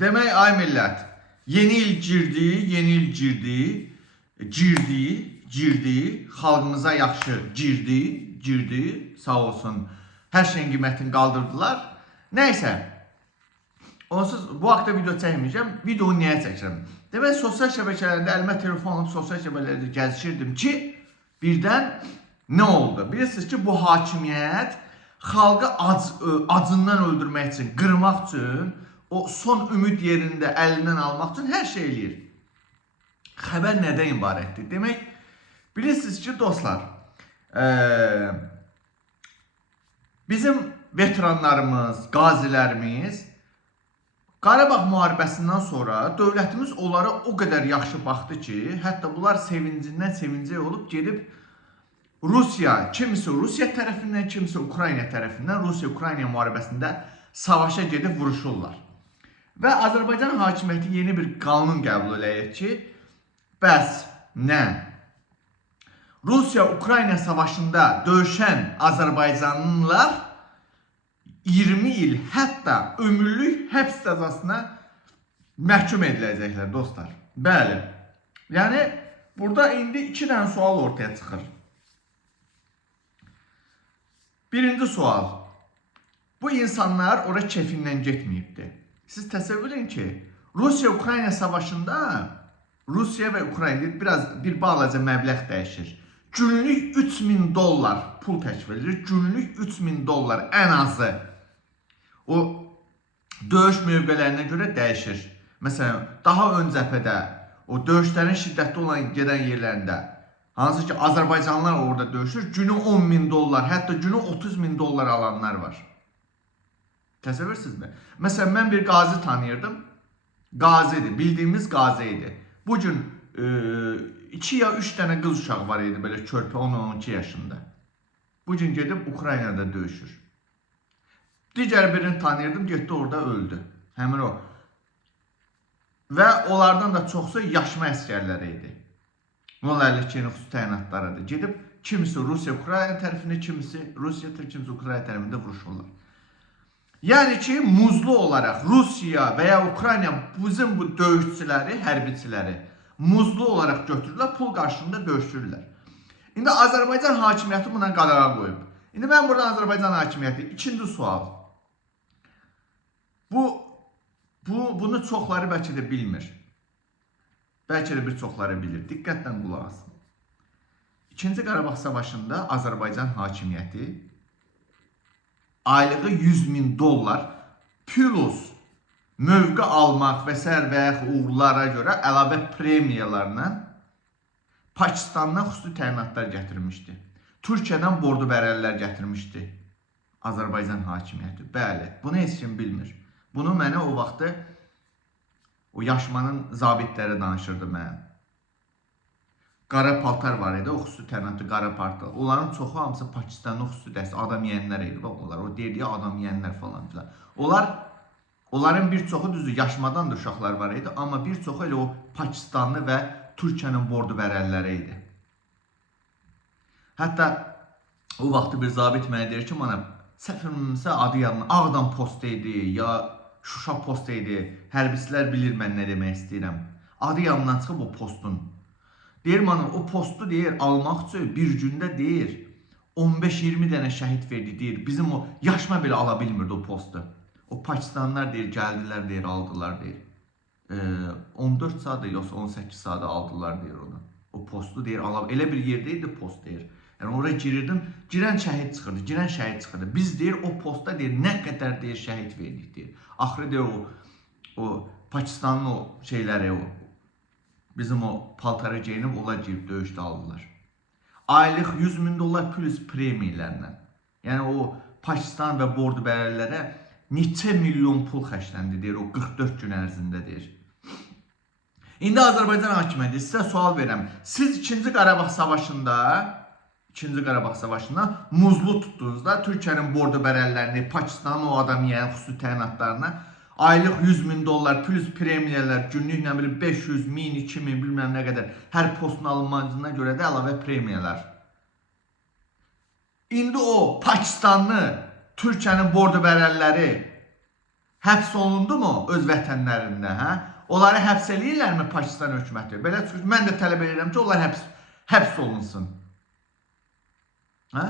Demək, ay millət, yeni il girdi, xalqımıza yaxşı girdi, sağ olsun, hər şeyin qiymətini qaldırdılar. Nəysə, onsuz bu haqda video çəkməyəcəm, videonu niyə çəkirəm? Demək, sosial şəbəkələrdə əlimə telefon alıb sosial şəbəkələrdə gəzişirdim ki, birdən nə oldu? Bilirsiniz ki, bu hakimiyyət xalqı acından öldürmək üçün, qırmaq üçün, o son ümid yerində əlindən almaq üçün hər şey eləyir. Xəbər nədən ibarətdir? Demək, bilirsiniz ki, dostlar, bizim veteranlarımız, qazilərimiz Qarabağ müharibəsindən sonra dövlətimiz onlara o qədər yaxşı baxdı ki, hətta bunlar sevincindən sevincə olub gedib Rusiya, kimisi Rusiya tərəfindən, kimisi Ukrayna tərəfindən Rusiya-Ukrayna müharibəsində savaşa gedib vuruşurlar. Və Azərbaycan hakimiyyəti yeni bir qanun qəbul eləyir ki, bəs nə? Rusiya-Ukrayna savaşında döyüşən Azərbaycanlılar 20 il, hətta ömürlük həbs cəzasına məhkum ediləcəklər, dostlar. Bəli. Yəni, burada indi 2 dənə sual ortaya çıxır. Birinci sual. Bu insanlar ora kefindən getməyibdir. Siz təsəvvür edin ki, Rusiya-Ukrayna savaşında Rusiya və Ukrayna bir balaca məbləğ dəyişir. Günlük $3000 pul təşkil edir. Günlük $3000 ən azı. O döyüş mövqələrinə görə dəyişir. Məsələn, daha ön cəbhədə, o döyüşlərin şiddətli olan gedən yerlərində, hansı ki Azərbaycanlılar orada döyüşür, günü $10.000, hətta günü $30.000 alanlar var. Təsəvvürsünüzmü? Məsələn, mən bir qazi tanıyırdım. Qazidir, bildiyimiz qazi idi. Bu gün 2 ya 3 dənə qız uşağı var idi, belə körpə 10-12 yaşında. Bu gün gedib Ukraynada döyüşür. Digər birini tanıyırdım, getdi orada öldü. Həmin o. Və onlardan da çoxsu yaşma əskərləri idi. 052 xüsusi təyinatlarıdır. Gedib kimisi Rusiya-Ukrayna tərəfində, kimisi Rusiya, kimisi Ukrayna tərəfində vuruşurlar. Yəni ki, muzlu olaraq Rusiya və ya Ukrayna bizim bu döyüşçüləri, hərbiçiləri muzlu olaraq götürürlər, pul qarşılığında döyüşdürürlər. İndi Azərbaycan hakimiyyəti buna qadağa qoyub. İndi mən burada Azərbaycan hakimiyyəti, ikinci sual. Bunu çoxları bəlkə də bilmir. Bəlkə də bir çoxları bilir. Diqqətlə qulaq asın. İkinci Qarabağ savaşında Azərbaycan hakimiyyəti aylığı $100.000 plus mövqe almaq və sər və uğurlara görə əlavə premiyalarla Pakistandan xüsusi təyinatlar gətirmişdi. Türkiyədən bordu bərəllər gətirmişdi Azərbaycan hakimiyyəti. Bəli, bunu heç kim bilmir. Bunu mənə o vaxtı o yaşmanın zabitləri danışırdı mənə. Qara paltar var idi, o xüsusi təyinatlı qara paltar. Onların çoxu hamısı Pakistanlı xüsusi dəstə adam yeyənlər idi. Onlar o deyirdi adam yeyənlər falan filan. Onların bir çoxu düzdür yaşmadan da uşaqlar var idi, amma bir çoxu elə o Pakistanlı və Türkiyənin bordu bərəlləri idi. Hətta o vaxtı bir zabit mənə deyir ki, mənə səfərimizə adı yadına Ağdam postu idi, ya Şuşa postu idi. Hərbçilər bilir mən nə demək istəyirəm. Adı yadımdan çıxıb o postun. Deyir mənə o postu deyir almaq üçün bir gündə deyir 15-20 dənə şəhid verdi deyir. Bizim o yaşma belə ala bilmirdi o postu. O Pakistanlılar deyir gəldilər deyir aldılar deyir. 14 saat yoxsa 18 saat aldılar deyir onu. O postu deyir ala elə bir yerdəydi post deyir. Yəni oraya girirdim, girən şəhid çıxırdı, Biz deyir o postda deyir nə qədər deyir şəhid verdik deyir. Axırı deyir o Pakistanın o şeyləri o bizim o paltarı geyinib onlar girib döyüşdə aldılar. Aylıq $100.000 plus premiyalarla. Yəni o Pakistan və bordu bərələrə neçə milyon pul xərcləndi deyir o 44 gün ərzində deyir. İndi Azərbaycan hakimiyyəti sizə sual verirəm. Siz 2-ci Qarabağ savaşında muzlu tutduğunuzda Türkiyənin bordu bərəllərini, Pakistanın o adam yeyən xüsusi təyinatlarına aylıq $100.000 plus premiyalar, günlük nə bilim 500, 1000, 2000 bilməm nə qədər hər postun alınmasına görə də əlavə premiyalar. İndi o Pakistanlı Türkiyənin bordu bərəlləri həbs olundu mu öz vətənlərində, hə? Onları həbs eləyirlərmi Pakistan hökuməti? Belə çıxır, mən də tələb edirəm ki, onlar həbs olunsun. Hə?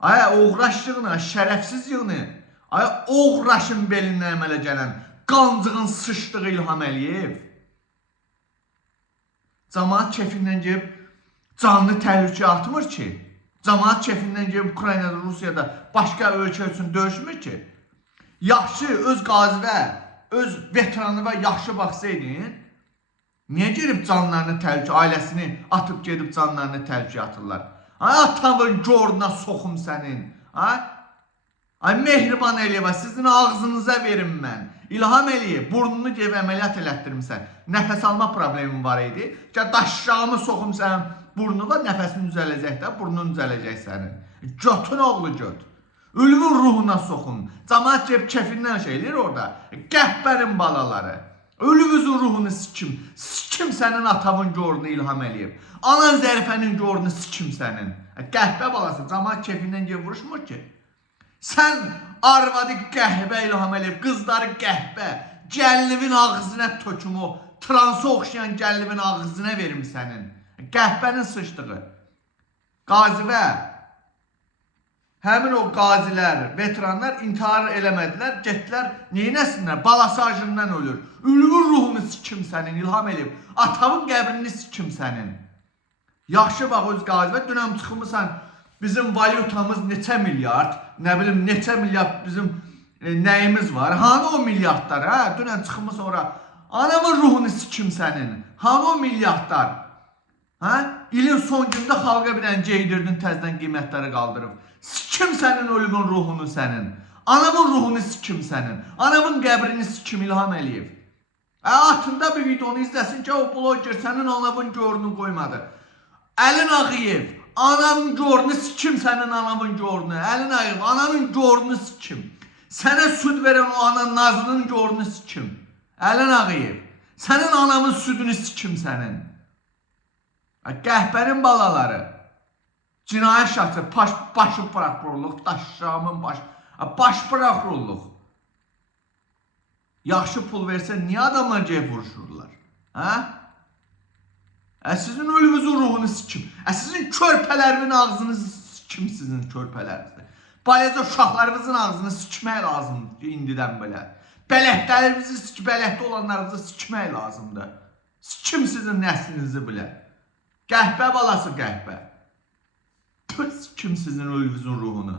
Ay oğraşlığına, şərəfsizliyini, ay oğraşın belindən əmələ gələn, qancığın sıçdığı İlham Əliyev. Cəmaət kefindən gəlib canlı təhlükə atmır ki. Cəmaət kefindən gəlib Ukraynada, Rusiyada başqa ölkə üçün döyüşmür ki. Yaxşı, öz qazivə, öz veteranına yaxşı baxsaydın, niyə gelib canlarını təhlükə, ailəsini atıb gedib canlarını təhlükə atırlar? Ay atavın goruna soxum sənin. Ay Mehriban Əliyeva, sizin ağzınıza verim mən. İlham Əliyev, burnunu gelib əməliyyat elətdirmişsən. Nəfəs alma problemin var idi. Daşşağımı soxum sənin burnuna, nəfəsin düzələcək də, burnun düzələcək sənin. Götün oğlu göt. Ülvün ruhuna soxun. Cəmaət gelib kefindən şey eləyir orada. Qəhbərin balaları. Ölümüzün ruhunu sikim. Sikim sənin atavın gorunu İlham Əliyev. Anan Zərifənin gorunu sikim sənin. Qəhbə balası, cəmaət kefindən gelib vuruşmur ki. Sən arvadı qəhbə İlham Əliyev, qızları qəhbə, gəllivin ağzına töküm o, transa oxşayan gəllivin ağzına verim sənin. Qəhbənin sıçdığı. Qazivə, həmin o qazilər, veteranlar intihar eləmədilər, getdilər, neynəsinlər? Balası acından ölür. Ülvün ruhunu sikim sənin İlham Əliyev, atavın qəbrini sikim sənin. Yaxşı bax öz qazivə, dünəm çıxımısan, bizim valyutamız neçə milyard, nə bilim neçə milyard bizim nəyimiz var? Hanı o milyardlar, hə? Dünən çıxımı sonra, anamın ruhunu sikim sənin, hanı o milyardlar? Hə? İlin son gündə xalqa bir dənə geydirdin, təzdən qiymətləri qaldırıb. Sikim sənin ölümün ruhunu sənin, anamın ruhunu sikim sənin, anamın qəbrini sikim İlham Əliyev. Atında bir videonu izləsin ki, o blogger sənin anamın görünü qoymadı. Əlin Ağayev, anamın gorunu sikim sənin anamın gorunu. Əlin Ağayev, ananın gorunu sikim. Sənə süd verən o anan Nazlının gorunu sikim. Əlin Ağayev, sənin anamın südünü sikim sənin. Qəhbərin balaları, cinayət şahsı, başı prokurorluq, daşşamın baş prokurorluq. Yaxşı pul versə, niyə adamlar gəlib vuruşurlar? Hə? Sizin ölümüzün ruhunu sikim. Sizin körpələrimin ağzını sikim sizin körpələrinizi. Balaca uşaqlarınızın ağzını sikmək lazımdır indidən belə. Bələtlərimizi, bələtdə olanlarınızı sikmək lazımdır. Sikim sizin nəslinizi belə. Qəhbə balası qəhbə. Sikim sizin ölümüzün ruhunu.